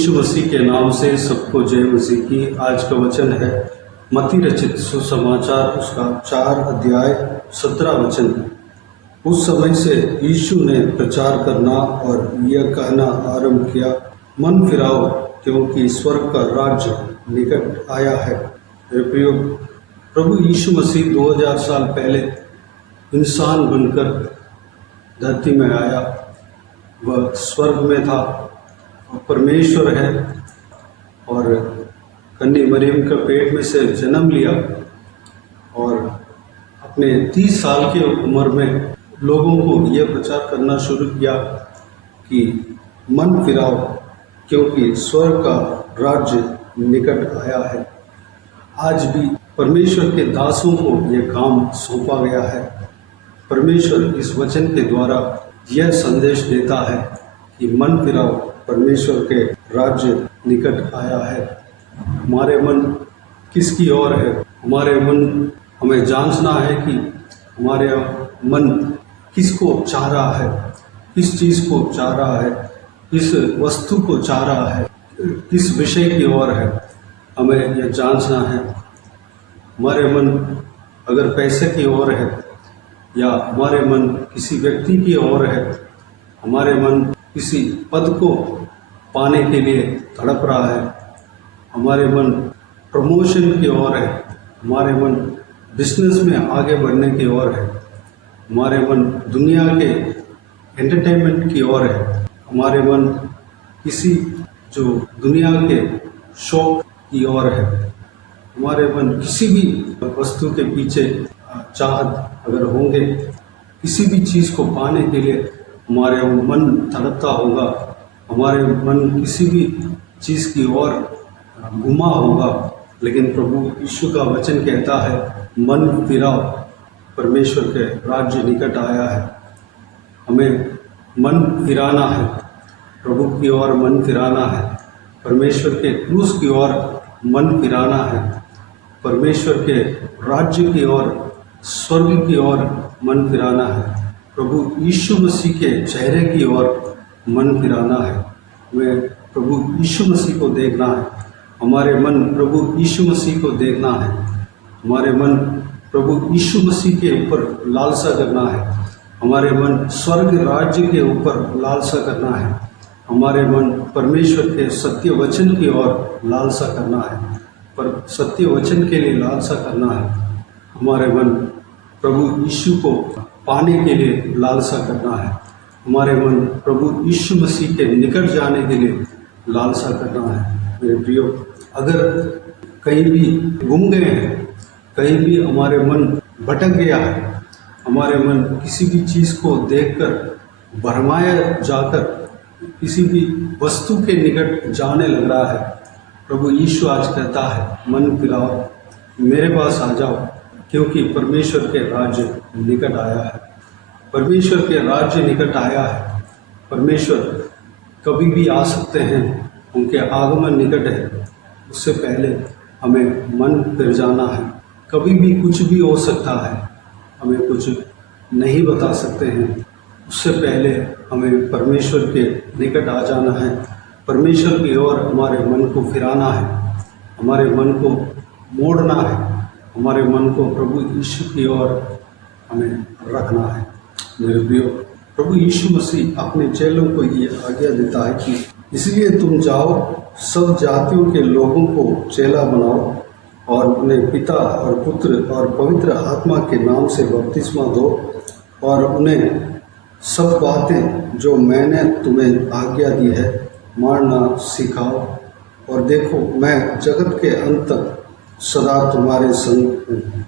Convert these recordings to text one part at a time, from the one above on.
यीशु मसीह के नाम से सबको जय मसीह की। आज का वचन है मत्ती रचित सुसमाचार उसका 4 अध्याय 17 वचन। उस समय से यीशु ने प्रचार करना और यह कहना आरंभ किया, मन फिराओ क्योंकि स्वर्ग का राज्य निकट आया है। मेरे प्रियो, प्रभु यीशु मसीह 2000 साल पहले इंसान बनकर धरती में आया। वह स्वर्ग में था, परमेश्वर है और कन्या मरियम के पेट में से जन्म लिया और अपने 30 साल की उम्र में लोगों को यह प्रचार करना शुरू किया कि मन फिराओ क्योंकि स्वर्ग का राज्य निकट आया है। आज भी परमेश्वर के दासों को यह काम सौंपा गया है। परमेश्वर इस वचन के द्वारा यह संदेश देता है कि मन फिराओ, परमेश्वर के राज्य निकट आया है। हमारे मन किसकी ओर है? हमारे मन, हमें जांचना है कि हमारे मन किसको चाह रहा है, किस चीज़ को चाह रहा है, किस वस्तु को चाह रहा है, किस विषय की ओर है। हमें यह जांचना है। हमारे मन अगर पैसे की ओर है या हमारे मन किसी व्यक्ति की ओर है, हमारे मन किसी पद को पाने के लिए तड़प रहा है, हमारे मन प्रमोशन की ओर है, हमारे मन बिजनेस में आगे बढ़ने की ओर है, हमारे मन दुनिया के एंटरटेनमेंट की ओर है, हमारे मन किसी जो दुनिया के शौक की ओर है, हमारे मन किसी भी वस्तु के पीछे चाहत अगर होंगे, किसी भी चीज़ को पाने के लिए हमारे मन तड़पता होगा, हमारे मन किसी भी चीज़ की ओर घुमा होगा। लेकिन प्रभु यीशु का वचन कहता है, मन फिराओ, परमेश्वर के राज्य निकट आया है। हमें मन फिराना है, प्रभु की ओर मन फिराना है, परमेश्वर के क्रूस की ओर मन फिराना है, परमेश्वर के राज्य की ओर, स्वर्ग की ओर मन फिराना है, प्रभु यीशु मसीह के चेहरे की ओर मन फिराना है। हमें प्रभु यीशु मसीह को देखना है, हमारे मन प्रभु यीशु मसीह को देखना है, हमारे मन प्रभु यीशु मसीह के ऊपर लालसा करना है, हमारे मन स्वर्ग राज्य के ऊपर लालसा करना है, हमारे मन परमेश्वर के सत्य वचन की ओर लालसा करना है, पर सत्य वचन के लिए लालसा करना है। हमारे मन प्रभु यीशु को पाने के लिए लालसा करना है, हमारे मन प्रभु यीशु मसीह के निकट जाने के लिए लालसा करना है। मेरे प्रियो, अगर कहीं भी गुम गए हैं, कहीं भी हमारे मन भटक गया है, हमारे मन किसी भी चीज़ को देखकर भरमाया जाकर किसी भी वस्तु के निकट जाने लग रहा है, प्रभु यीशु आज कहता है, मन फिराओ, मेरे पास आ जाओ क्योंकि परमेश्वर के राज्य निकट आया है। परमेश्वर के राज्य निकट आया है। परमेश्वर कभी भी आ सकते हैं, उनके आगमन निकट है। उससे पहले हमें मन फिर जाना है। कभी भी कुछ भी हो सकता है, हमें कुछ नहीं बता सकते हैं। उससे पहले हमें परमेश्वर के निकट आ जाना है, परमेश्वर की ओर हमारे मन को फिराना है, हमारे मन को मोड़ना है, हमारे मन को प्रभु यीशु की ओर हमें रखना है। मेरे प्रियो, प्रभु यीशु मसीह अपने चेलों को ये आज्ञा देता है कि इसलिए तुम जाओ, सब जातियों के लोगों को चेला बनाओ और उन्हें पिता और पुत्र और पवित्र आत्मा के नाम से बपतिस्मा दो और उन्हें सब बातें जो मैंने तुम्हें आज्ञा दी है मानना सिखाओ। और देखो, मैं जगत के अंत तक सदा तुम्हारे संग हूँ।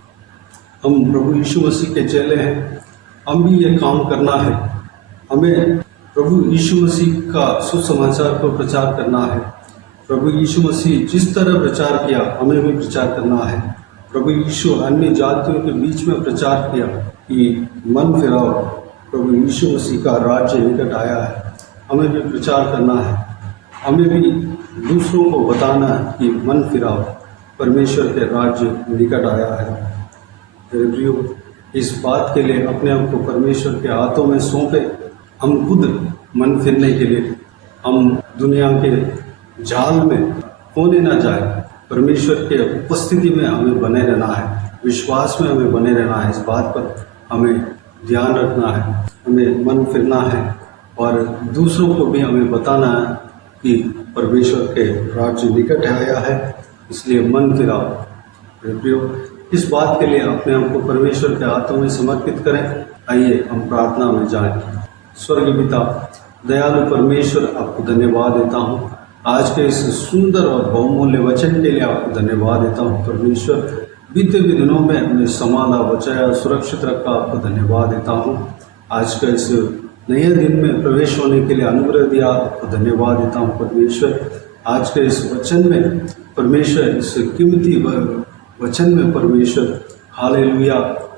हम प्रभु यीशु मसीह के चेले हैं, हम भी ये काम करना है। हमें प्रभु यीशु मसीह का सुसमाचार को प्रचार करना है। प्रभु यीशु मसीह जिस तरह प्रचार किया, हमें भी प्रचार करना है। प्रभु यीशु अन्य जातियों के बीच में प्रचार किया कि मन फिराओ, प्रभु यीशु मसीह का राज्य निकट आया है। हमें भी प्रचार करना है, हमें भी दूसरों को बताना है कि मन फिराओ, परमेश्वर के राज्य निकट आया है। मेरे प्रियो, इस बात के लिए अपने आप को परमेश्वर के हाथों में सौंपे। हम खुद मन फिरने के लिए, हम दुनिया के जाल में खोने ना जाए। परमेश्वर के उपस्थिति में हमें बने रहना है, विश्वास में हमें बने रहना है। इस बात पर हमें ध्यान रखना है, हमें मन फिरना है और दूसरों को भी हमें बताना है कि परमेश्वर के राज्य निकट आया है, इसलिए मन फिराओ। प्रियो, इस बात के लिए अपने आप को परमेश्वर के हाथों में समर्पित करें। आइए हम प्रार्थना में जाएं। स्वर्गीय पिता, दयालु परमेश्वर, आपको धन्यवाद देता हूँ आज के इस सुंदर और बहुमूल्य वचन के लिए। आपको धन्यवाद देता हूँ परमेश्वर, बीते हुए दिनों में हमें संभाला, बचाया, सुरक्षित रखा। आपको धन्यवाद देता हूँ आज का इस नए दिन में प्रवेश होने के लिए अनुग्रह दिया। आपको धन्यवाद देता हूँ परमेश्वर, आज के इस वचन में परमेश्वर, इस कीमती वचन में परमेश्वर, हालेलुया,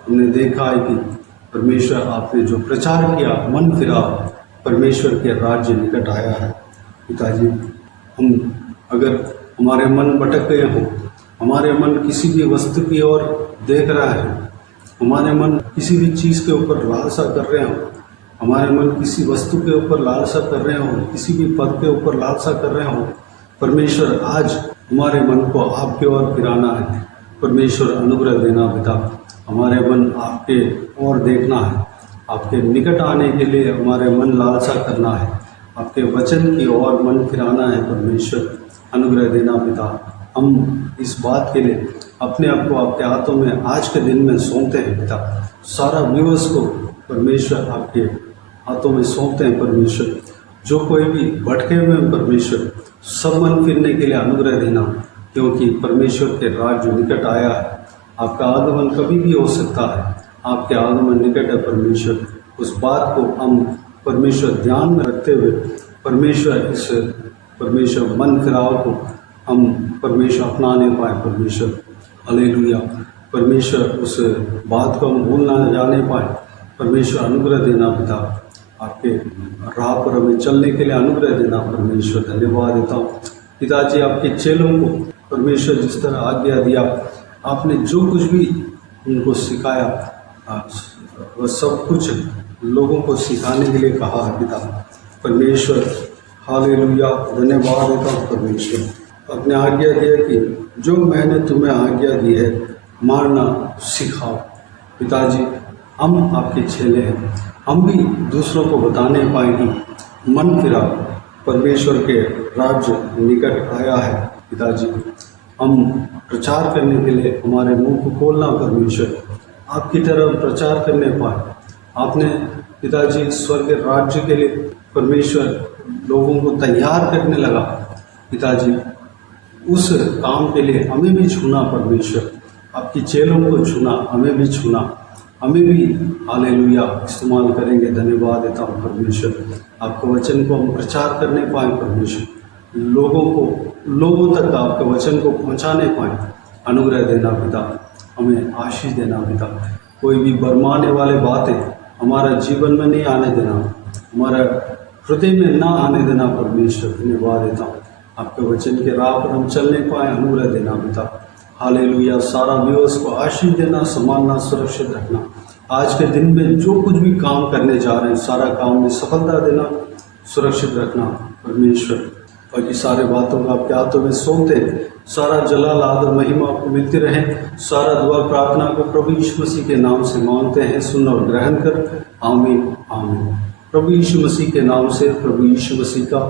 हमने देखा है कि परमेश्वर आपने जो प्रचार किया, मन फिरा, परमेश्वर के राज्य निकट आया है। पिताजी, हम अगर हमारे मन भटक गए हों, हमारे मन किसी भी वस्तु की ओर देख रहा है, हमारे मन किसी भी चीज़ के ऊपर लालसा कर रहे हों, हमारे मन किसी वस्तु के ऊपर लालसा कर रहे हों, किसी भी पद के ऊपर लालसा कर रहे हों, परमेश्वर आज हमारे मन को आपके ओर फिराना है। परमेश्वर अनुग्रह देना पिता, हमारे मन आपके ओर देखना है, आपके निकट आने के लिए हमारे मन लालसा करना है, आपके वचन की ओर मन फिराना है। परमेश्वर अनुग्रह देना पिता, हम इस बात के लिए अपने आप को आपके हाथों में आज के दिन में सौंपते हैं पिता। सारा व्यूअर्स को परमेश्वर आपके हाथों में सौंपते हैं परमेश्वर। जो कोई भी भटके हुए हैं परमेश्वर, सब मन फिरने के लिए अनुग्रह देना, क्योंकि परमेश्वर के राज्य निकट आया है। आपका आगमन कभी भी हो सकता है, आपके आगमन निकट है परमेश्वर। उस बात को हम परमेश्वर ध्यान में रखते हुए परमेश्वर मन फिराव को हम परमेश्वर अपनाने पाए परमेश्वर। हालेलुया, परमेश्वर उस बात को हम भूल ना जाने पाए। परमेश्वर अनुग्रह देना पिता, आपके राह पर हमें चलने के लिए अनुग्रह देना परमेश्वर। धन्यवाद देता हूँ पिताजी, आपके चेलों को परमेश्वर जिस तरह आज्ञा दिया, आपने जो कुछ भी उनको सिखाया, वह सब कुछ लोगों को सिखाने के लिए कहा है पिता परमेश्वर। हालेलुया, धन्यवाद देता हूँ परमेश्वर। अपने आज्ञा दिया कि जो मैंने तुम्हें आज्ञा दी है मारना सिखाओ। पिताजी, हम आपके चेले हैं, हम भी दूसरों को बताने पाएंगे मन फिरा, परमेश्वर के राज्य निकट आया है। पिताजी, हम प्रचार करने के लिए हमारे मुंह को खोलना परमेश्वर, आपकी तरफ प्रचार करने पाए। आपने पिताजी स्वर्ग राज्य के लिए परमेश्वर लोगों को तैयार करने लगा पिताजी, उस काम के लिए हमें भी छूना परमेश्वर, आपकी चेलों को छूना, हमें भी छूना, हमें भी हालेलुया इस्तेमाल करेंगे। धन्यवाद देता हूँ परमेश्वर, आपके वचन को हम प्रचार करने पाए परमेश्वर, लोगों तक आपके वचन को पहुँचाने पाए। अनुग्रह देना पिता, हमें आशीष देना पिता। कोई भी बरमाने वाले बातें हमारा जीवन में नहीं आने देना, हमारा हृदय में ना आने देना परमेश्वर। धन्यवाद देता हूँ, आपके वचन के राह पर हम चलने पाए। अनुग्रह देना पिता, हालेलुया। सारा व्यूअर्स को आशीष देना, संभालना, सुरक्षित रखना। आज के दिन में जो कुछ भी काम करने जा रहे हैं, सारा काम में सफलता देना, सुरक्षित रखना परमेश्वर। बाकी सारे बातों को आपके हाथों में सौंपते हैं। सारा जलाल, आदर, महिमा आपको मिलती रहे। सारा दुआ प्रार्थना को प्रभु यीशु मसीह के नाम से मांगते हैं, सुन और ग्रहण कर। आमीन, आमीन। प्रभु यीशु मसीह के नाम से प्रभु यीशु मसीह का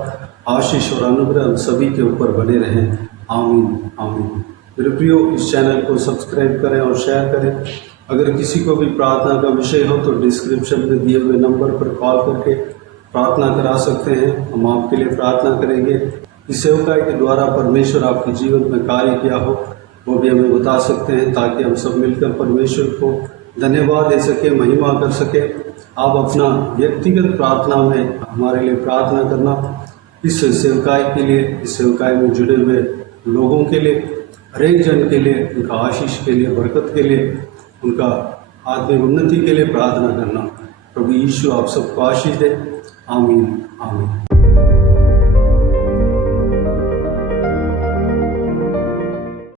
आशीष और अनुग्रह हम सभी के ऊपर बने रहें। आमीन, आमीन। मेरे प्रियो, इस चैनल को सब्सक्राइब करें और शेयर करें। अगर किसी को भी प्रार्थना का विषय हो तो डिस्क्रिप्शन में दिए हुए नंबर पर कॉल करके प्रार्थना करा सकते हैं, हम आपके लिए प्रार्थना करेंगे। इस सेवकाई के द्वारा परमेश्वर आपके जीवन में कार्य किया हो वो भी हमें बता सकते हैं, ताकि हम सब मिलकर परमेश्वर को धन्यवाद दे सके, महिमा कर सके। आप अपना व्यक्तिगत प्रार्थना में हमारे लिए प्रार्थना करना, इस सेवकाई के लिए, इस सेवकाई में जुड़े हुए लोगों के लिए, हर एक जन के लिए, उनका आशीष के लिए, बरकत के लिए, उनका आत्मिक उन्नति के लिए प्रार्थना करना। प्रभु यीशु आप सबको आशीष दे। आमीन, आमीन।